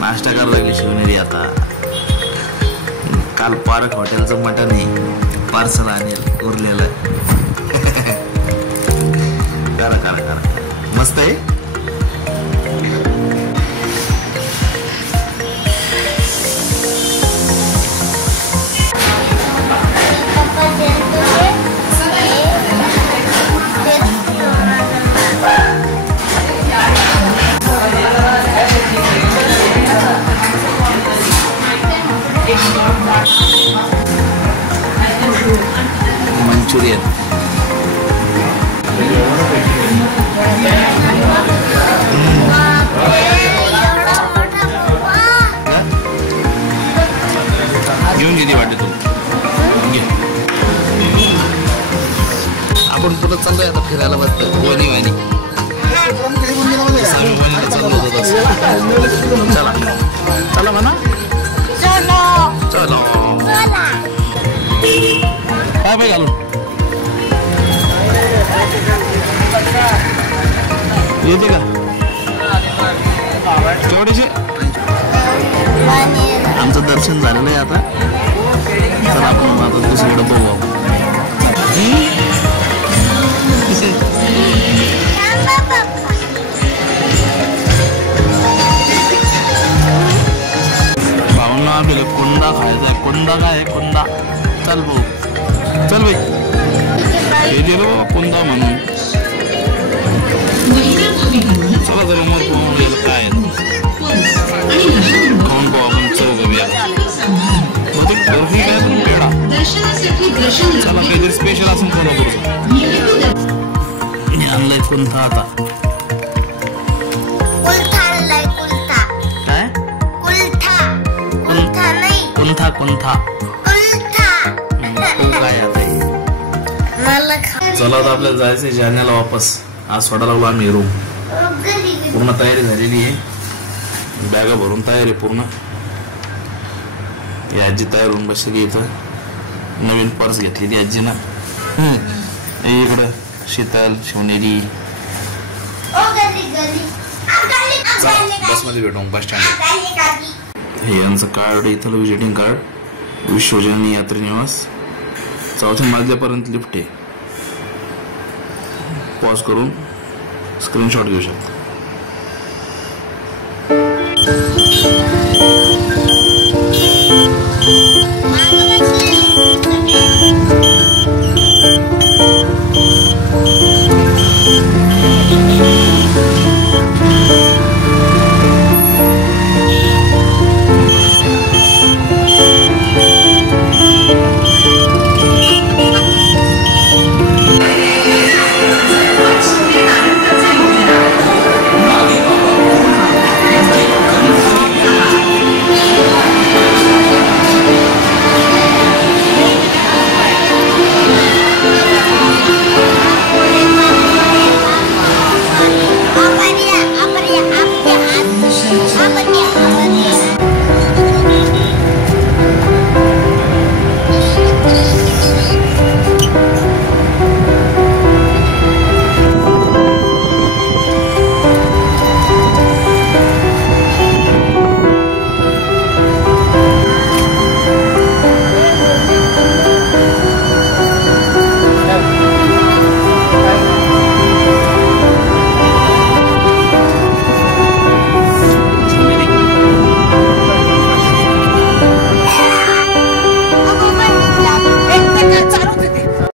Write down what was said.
नाश्ता करायला लागली शिवनेरी आता. काल पार्क हॉटेलचं मटण आहे, पार्सल आणेल उरलेलं. करा करा करा, मस्त आहे. मंचुरियन घेऊन किती वाटते तू? आपण पुढे चाललोय आता फिरायला. मस्त वणी वाणी चाललो होतो. चला चला म्हणा, चलो काय पाहिजे घालून येते का तेवढेचे. आमचं दर्शन झालेलं आहे आता. तर आपण आता दुसरीकडे बघू. भाऊंना आपल्याला कोंडा खायचा आहे. कोंडा काय आहे? कोंडा. चल भाऊ, चल भाई, हे दिलो कोंडा म्हणून. चला जरा मग काय खाऊन पाहू आपण. चव बघूया. बहुतेक बर्फी काय पण पेढा. चला काहीतरी स्पेशल असून फोन करू. आणलंय कोणता आता? काय? कोणता कोणता काय आता? चला आता आपल्याला जायचंय जालन्याला वापस. आज सोडा लागलो आम्ही रूम. पूर्ण तयारी झालेली आहे, बॅगा भरून तयारी पूर्ण. ती आजी तयार होऊन बसली इथं. नवीन पर्स घेतली ती आजीनं. इकडं शीतल, शिवनेरी. बसमध्ये भेटू बस स्टँड. हे यांचं कार्ड इथलं विजिटिंग कार्ड. विश्वजननी यात्री निवास 4थ्या मजल्यापर्यंत लिफ्ट आहे. पॉज करून स्क्रीनशॉट घेऊ शकता.